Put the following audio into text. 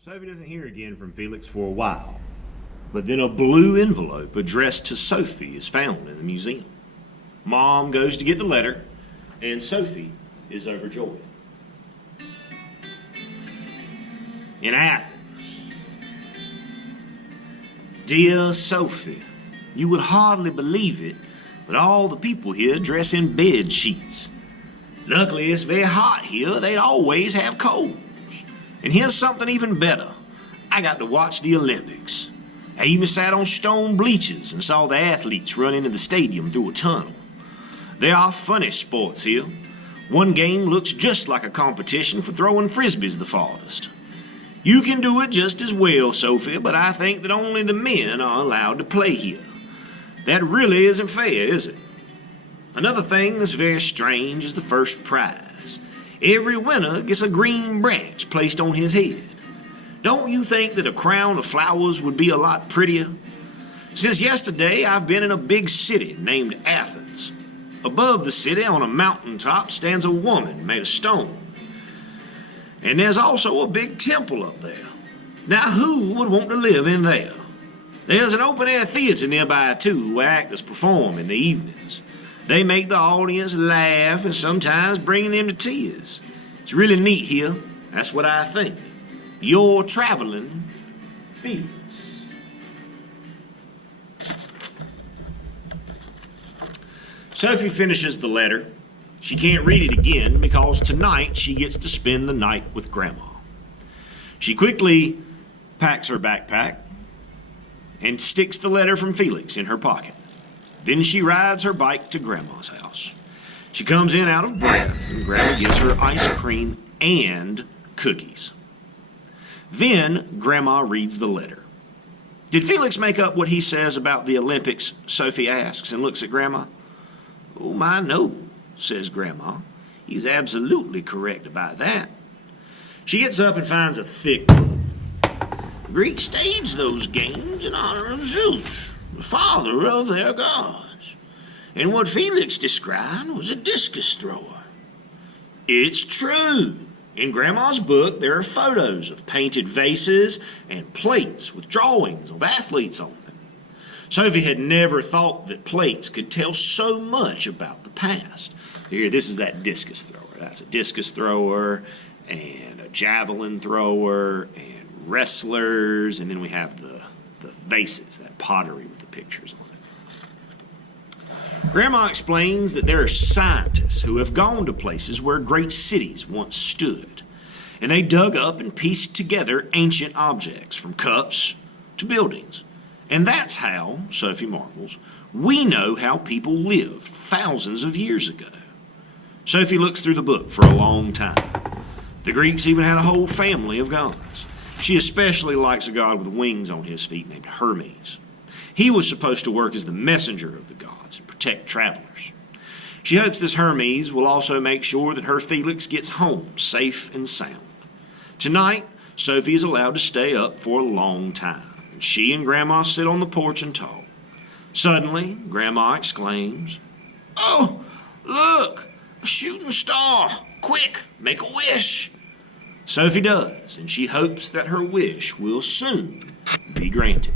Sophie doesn't hear again from Felix for a while, but then a blue envelope addressed to Sophie is found in the museum. Mom goes to get the letter, and Sophie is overjoyed. In Athens. Dear Sophie, you would hardly believe it, but all the people here dress in bed sheets. Luckily, it's very hot here. They'd always have colds. And here's something even better. I got to watch the Olympics. I even sat on stone bleachers and saw the athletes run into the stadium through a tunnel. There are funny sports here. One game looks just like a competition for throwing frisbees the farthest. You can do it just as well, Sophie, but I think that only the men are allowed to play here. That really isn't fair, is it? Another thing that's very strange is the first prize. Every winner gets a green branch placed on his head. Don't you think that a crown of flowers would be a lot prettier? Since yesterday, I've been in a big city named Athens. Above the city, on a mountaintop, stands a woman made of stone. And there's also a big temple up there. Now, who would want to live in there? There's an open-air theater nearby, too, where actors perform in the evenings. They make the audience laugh and sometimes bring them to tears. It's really neat here. That's what I think. You're traveling, Felix. Sophie finishes the letter. She can't read it again because tonight she gets to spend the night with Grandma. She quickly packs her backpack and sticks the letter from Felix in her pocket. Then she rides her bike to Grandma's house. She comes in out of breath, and Grandma gives her ice cream and cookies. Then Grandma reads the letter. Did Felix make up what he says about the Olympics? Sophie asks and looks at Grandma. Oh, my, no, says Grandma. He's absolutely correct about that. She gets up and finds a thick book. The Greeks staged those games in honor of Zeus, the father of their gods. And what Felix described was a discus thrower. It's true. In Grandma's book, there are photos of painted vases and plates with drawings of athletes on them. Sophie had never thought that plates could tell so much about the past. Here, this is that discus thrower. That's a discus thrower and a javelin thrower and wrestlers, and then we have the vases, that pottery with the pictures on it. Grandma explains that there are scientists who have gone to places where great cities once stood, and they dug up and pieced together ancient objects, from cups to buildings. And that's how, Sophie marvels, we know how people lived thousands of years ago. Sophie looks through the book for a long time. The Greeks even had a whole family of gods. She especially likes a god with wings on his feet named Hermes. He was supposed to work as the messenger of the gods and protect travelers. She hopes this Hermes will also make sure that her Felix gets home safe and sound. Tonight, Sophie is allowed to stay up for a long time, and she and Grandma sit on the porch and talk. Suddenly, Grandma exclaims, "Oh, look, a shooting star! Quick, make a wish!" Sophie does, and she hopes that her wish will soon be granted.